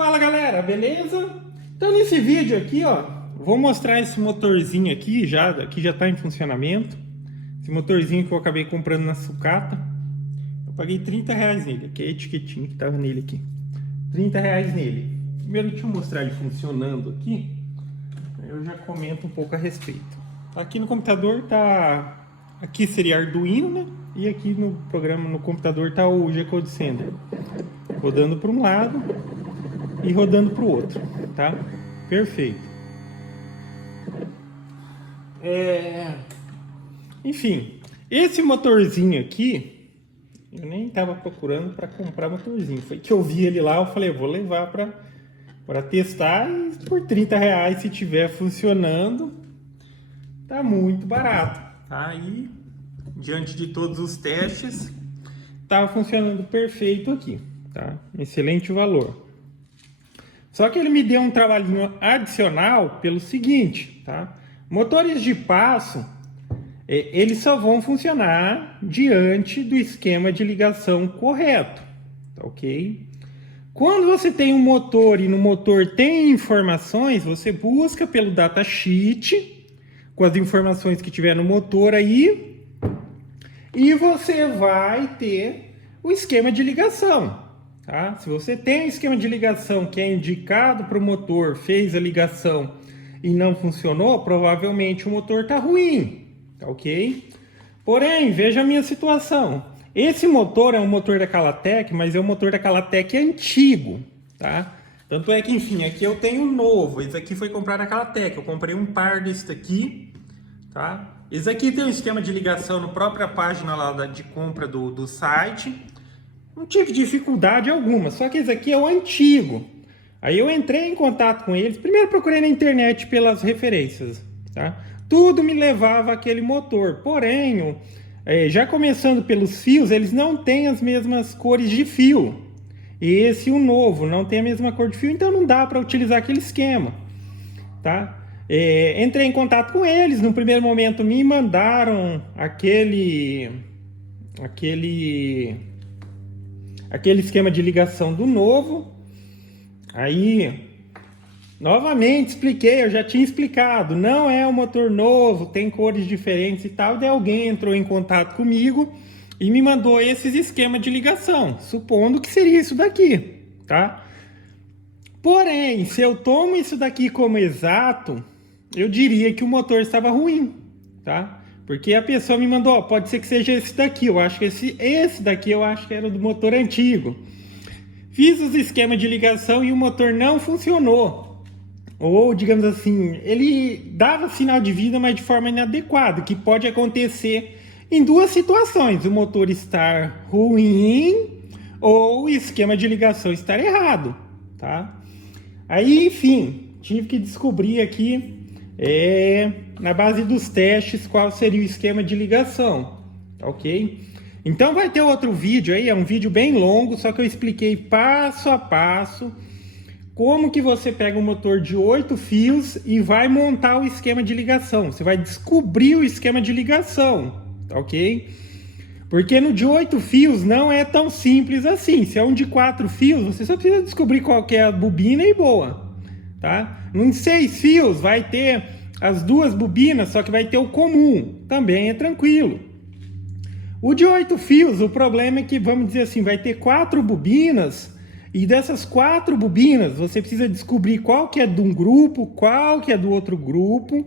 Fala galera, beleza? Então nesse vídeo aqui, ó, vou mostrar esse motorzinho aqui já está em funcionamento. Esse motorzinho que eu acabei comprando na sucata. Eu paguei R$30 nele, aqui é a etiquetinha que tava nele aqui. R$30 nele. Primeiro deixa eu mostrar ele funcionando aqui. Eu já comento um pouco a respeito. Aqui no computador tá... Aqui seria Arduino, né? E aqui no programa, no computador, tá o G-Code Sender. Rodando para um lado e rodando para o outro, tá? Perfeito. Enfim, esse motorzinho aqui, eu nem estava procurando para comprar motorzinho. Foi que eu vi ele lá, eu falei, eu vou levar para testar e por R$30, se tiver funcionando, tá muito barato, tá? E diante de todos os testes, estava funcionando perfeito aqui, tá? Excelente valor. Só que ele me deu um trabalhinho adicional pelo seguinte, tá? Motores de passo, eles só vão funcionar diante do esquema de ligação correto, tá ok? Quando você tem um motor e no motor tem informações, você busca pelo datasheet, com as informações que tiver no motor aí, e você vai ter o esquema de ligação. Tá? Se você tem um esquema de ligação que é indicado para o motor, fez a ligação e não funcionou, provavelmente o motor está ruim, tá ok? Porém, veja a minha situação. Esse motor é um motor da Calatec, mas é um motor da Calatec antigo, tá? Tanto é que, enfim, aqui eu tenho um novo. Esse aqui foi comprado na Calatec. Eu comprei um par desse daqui, tá? Esse aqui tem um esquema de ligação na própria página lá de compra do site. Não tive dificuldade alguma, só que esse aqui é o antigo. Aí eu entrei em contato com eles, primeiro procurei na internet pelas referências, tá? Tudo me levava àquele motor, porém, já começando pelos fios, eles não têm as mesmas cores de fio. E esse, o novo, não tem a mesma cor de fio, então não dá para utilizar aquele esquema, tá? Entrei em contato com eles, no primeiro momento me mandaram aquele esquema de ligação do novo. Aí, novamente expliquei, eu já tinha explicado, não é um motor novo, tem cores diferentes e tal. Daí alguém entrou em contato comigo e me mandou esses esquemas de ligação, supondo que seria isso daqui, tá? Porém, se eu tomo isso daqui como exato, eu diria que o motor estava ruim, tá? Porque a pessoa me mandou, ó, pode ser que seja esse daqui, eu acho que esse daqui eu acho que era do motor antigo. Fiz os esquemas de ligação e o motor não funcionou. Ou, digamos assim, ele dava sinal de vida, mas de forma inadequada, que pode acontecer em duas situações. O motor estar ruim ou o esquema de ligação estar errado, tá? Aí, enfim, tive que descobrir aqui... na base dos testes, qual seria o esquema de ligação, ok? Então vai ter outro vídeo aí, é um vídeo bem longo, só que eu expliquei passo a passo como que você pega um motor de 8 fios e vai montar o esquema de ligação. Você vai descobrir o esquema de ligação, ok? Porque no de 8 fios não é tão simples assim. Se é um de 4 fios, você só precisa descobrir qual que é a bobina e boa, tá? Num 6 fios vai ter as duas bobinas, só que vai ter o comum, também é tranquilo. O de 8 fios, o problema é que, vamos dizer assim, vai ter 4 bobinas, e dessas 4 bobinas, você precisa descobrir qual que é de um grupo, qual que é do outro grupo,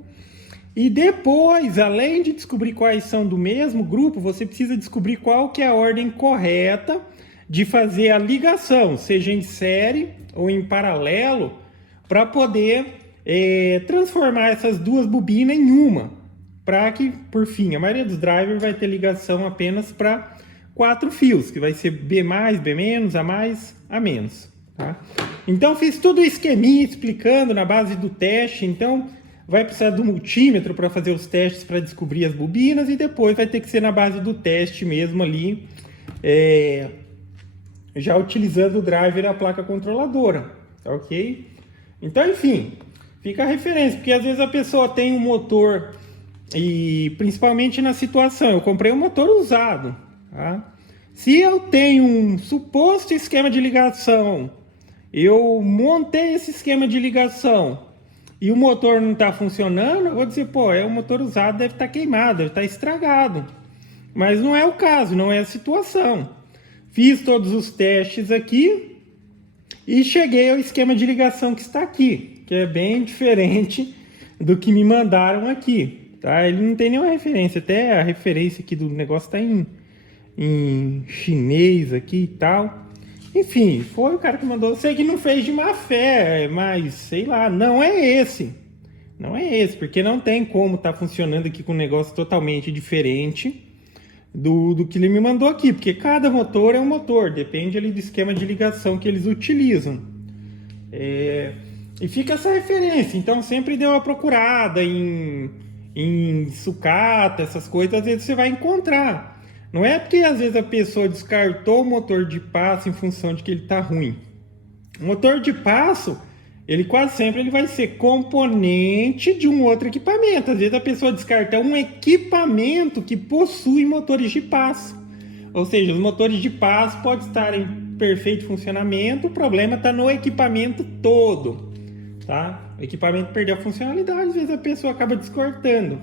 e depois, além de descobrir quais são do mesmo grupo, você precisa descobrir qual que é a ordem correta de fazer a ligação, seja em série ou em paralelo, para poder transformar essas duas bobinas em uma, para que, por fim, a maioria dos drivers vai ter ligação apenas para 4 fios, que vai ser B+, B-, A+, A-. Tá? Então fiz tudo o esqueminha explicando na base do teste. Então vai precisar do multímetro para fazer os testes para descobrir as bobinas, e depois vai ter que ser na base do teste mesmo ali, já utilizando o driver e a placa controladora, tá ok? Então, enfim, fica a referência, porque às vezes a pessoa tem um motor, e principalmente na situação, eu comprei um motor usado, tá? Se eu tenho um suposto esquema de ligação eu montei esse esquema de ligação e o motor não está funcionando, eu vou dizer, pô, o motor usado, deve estar queimado, deve estar estragado. Mas não é o caso, não é a situação. Fiz todos os testes aqui e cheguei ao esquema de ligação que está aqui, que é bem diferente do que me mandaram aqui. Tá? Ele não tem nenhuma referência, até a referência aqui do negócio está em chinês aqui e tal. Enfim, foi o cara que mandou. Eu sei que não fez de má fé, mas sei lá, não é esse. Não é esse, porque não tem como estar funcionando aqui com um negócio totalmente diferente do que ele me mandou aqui, porque cada motor é um motor, depende ali do esquema de ligação que eles utilizam. E fica essa referência, então sempre dê uma procurada em sucata, essas coisas, às vezes você vai encontrar. Não é porque às vezes a pessoa descartou o motor de passo em função de que ele está ruim. O motor de passo, ele quase sempre ele vai ser componente de um outro equipamento. Às vezes a pessoa descarta um equipamento que possui motores de passo. Ou seja, os motores de passo podem estar em perfeito funcionamento, o problema está no equipamento todo. Tá? O equipamento perdeu a funcionalidade, às vezes a pessoa acaba descortando.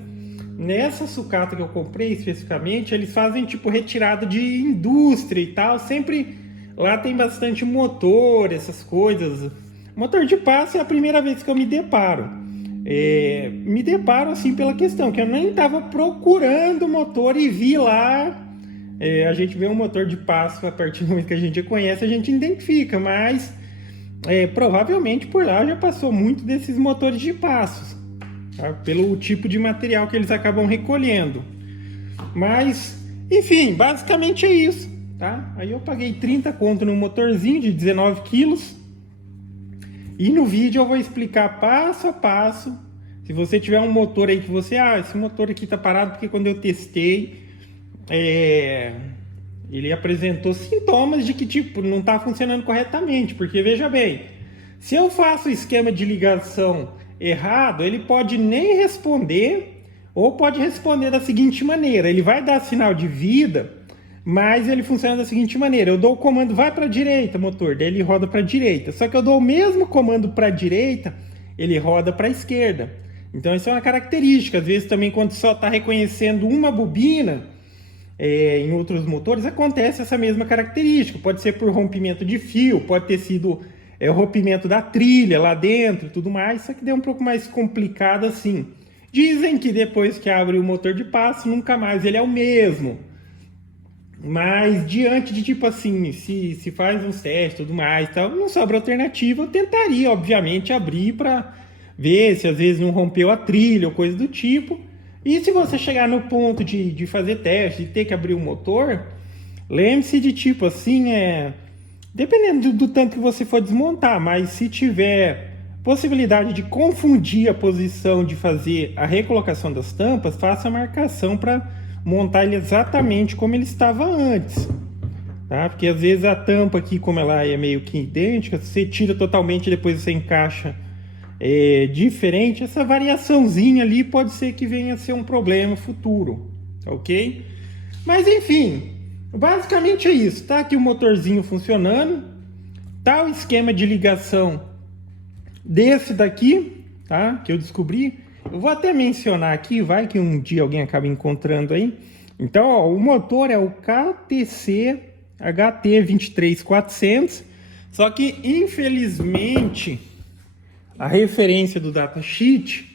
Nessa sucata que eu comprei especificamente, eles fazem tipo retirada de indústria e tal. Sempre lá tem bastante motor, essas coisas. Motor de passo é a primeira vez que eu me deparo. Me deparo assim pela questão que eu nem estava procurando motor e vi lá. A gente vê um motor de passo a partir do momento que a gente conhece, a gente identifica, mas provavelmente por lá já passou muito desses motores de passos, tá? Pelo tipo de material que eles acabam recolhendo. Mas, enfim, basicamente é isso, tá? Aí eu paguei 30 conto no motorzinho de 19 quilos. E no vídeo eu vou explicar passo a passo. Se você tiver um motor aí que você... esse motor aqui tá parado porque quando eu testei... ele apresentou sintomas de que tipo não está funcionando corretamente, porque veja bem, se eu faço o esquema de ligação errado, ele pode nem responder, ou pode responder da seguinte maneira: ele vai dar sinal de vida, mas ele funciona da seguinte maneira: eu dou o comando vai para a direita, motor, daí ele roda para a direita, só que eu dou o mesmo comando para a direita, ele roda para a esquerda. Então isso é uma característica. Às vezes também quando só está reconhecendo uma bobina, em outros motores acontece essa mesma característica. Pode ser por rompimento de fio, pode ter sido o rompimento da trilha lá dentro e tudo mais, só que deu um pouco mais complicado assim. Dizem que depois que abre o motor de passo, nunca mais ele é o mesmo. Mas diante de tipo assim, se faz uns testes e tudo mais, tal, não sobra alternativa, eu tentaria obviamente abrir para ver se às vezes não rompeu a trilha ou coisa do tipo. E se você chegar no ponto de fazer teste, de ter que abrir o motor, lembre-se de tipo assim, dependendo do tanto que você for desmontar, mas se tiver possibilidade de confundir a posição de fazer a recolocação das tampas, faça a marcação para montar ele exatamente como ele estava antes. Tá? Porque às vezes a tampa aqui, como ela é meio que idêntica, você tira totalmente e depois você encaixa diferente, essa variaçãozinha ali pode ser que venha a ser um problema futuro, ok? Mas enfim, basicamente é isso. Tá aqui o motorzinho funcionando, tá o esquema de ligação desse daqui, tá? Que eu descobri. Eu vou até mencionar aqui, vai que um dia alguém acaba encontrando aí. Então, ó, o motor é o KTC HT23400, só que infelizmente a referência do datasheet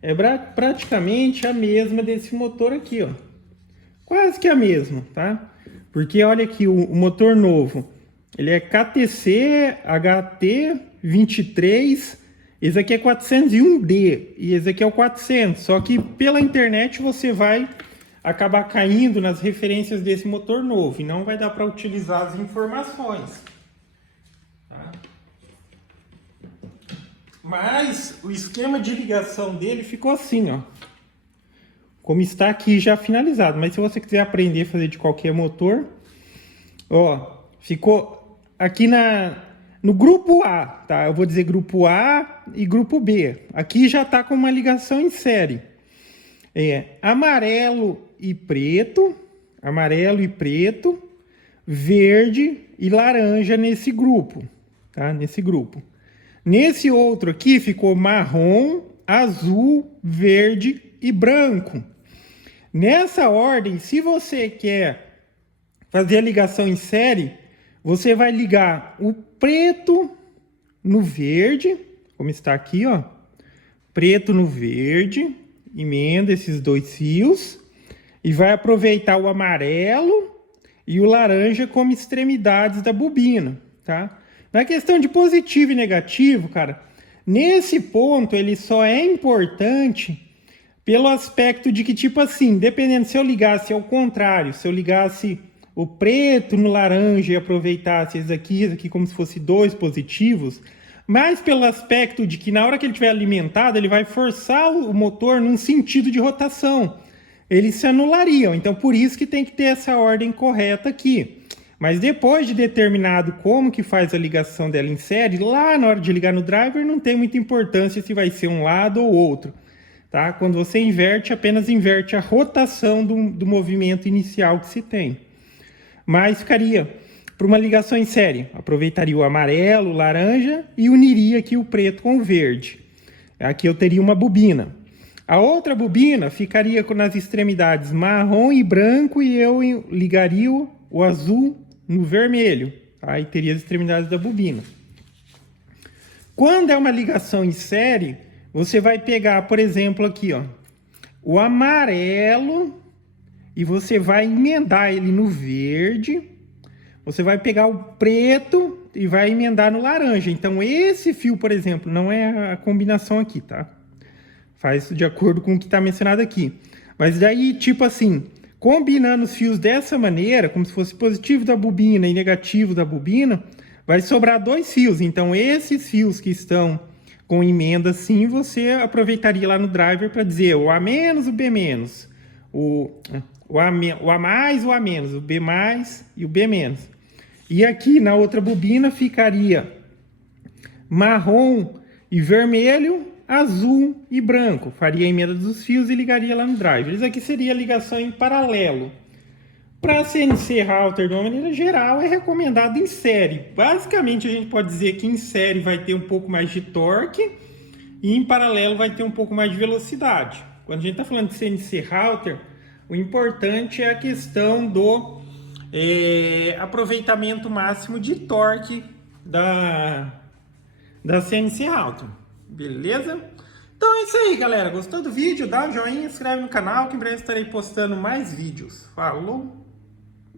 é praticamente a mesma desse motor aqui, ó. Quase que a mesma, tá? Porque olha aqui, o motor novo, ele é KTC HT23, esse aqui é 401D e esse aqui é o 400. Só que pela internet você vai acabar caindo nas referências desse motor novo e não vai dar para utilizar as informações. Tá? Mas o esquema de ligação dele ficou assim, ó. Como está aqui já finalizado. Mas se você quiser aprender a fazer de qualquer motor, ó, ficou aqui no grupo A, tá? Eu vou dizer grupo A e grupo B. Aqui já está com uma ligação em série. Amarelo e preto, verde e laranja nesse grupo. tá? Nesse grupo. Nesse outro aqui ficou marrom, azul, verde e branco. Nessa ordem, se você quer fazer a ligação em série, você vai ligar o preto no verde, como está aqui, ó. Preto no verde, emenda esses dois fios e vai aproveitar o amarelo e o laranja como extremidades da bobina, tá? Na questão de positivo e negativo, cara, nesse ponto ele só é importante pelo aspecto de que, tipo assim, dependendo se eu ligasse ao contrário, se eu ligasse o preto no laranja e aproveitasse esse aqui como se fosse dois positivos, mas pelo aspecto de que na hora que ele estiver alimentado, ele vai forçar o motor num sentido de rotação. Eles se anulariam, então por isso que tem que ter essa ordem correta aqui. Mas depois de determinado como que faz a ligação dela em série, lá na hora de ligar no driver não tem muita importância se vai ser um lado ou outro. Tá? Quando você inverte, apenas inverte a rotação do movimento inicial que se tem. Mas ficaria para uma ligação em série. Aproveitaria o amarelo, o laranja e uniria aqui o preto com o verde. Aqui eu teria uma bobina. A outra bobina ficaria nas extremidades marrom e branco e eu ligaria o azul no vermelho. Aí teria as extremidades da bobina. Quando é uma ligação em série, você vai pegar, por exemplo, aqui, ó, o amarelo e você vai emendar ele no verde. Você vai pegar o preto e vai emendar no laranja. Então, esse fio, por exemplo, não é a combinação aqui, tá? Faz de acordo com o que está mencionado aqui. Mas daí, tipo assim, combinando os fios dessa maneira, como se fosse positivo da bobina e negativo da bobina, vai sobrar dois fios. Então, esses fios que estão com emenda assim, você aproveitaria lá no driver para dizer o A menos, o B menos, o A mais, o A menos, o B mais e o B menos. E aqui na outra bobina ficaria marrom e vermelho, azul e branco. Faria a emenda dos fios e ligaria lá no driver. Isso aqui seria a ligação em paralelo. Para CNC router, de uma maneira geral, é recomendado em série. Basicamente, a gente pode dizer que em série vai ter um pouco mais de torque e em paralelo vai ter um pouco mais de velocidade. Quando a gente está falando de CNC router, o importante é a questão do aproveitamento máximo de torque da CNC router. Beleza? Então é isso aí, galera. Gostou do vídeo? Dá um joinha, se inscreve no canal que em breve estarei postando mais vídeos. Falou!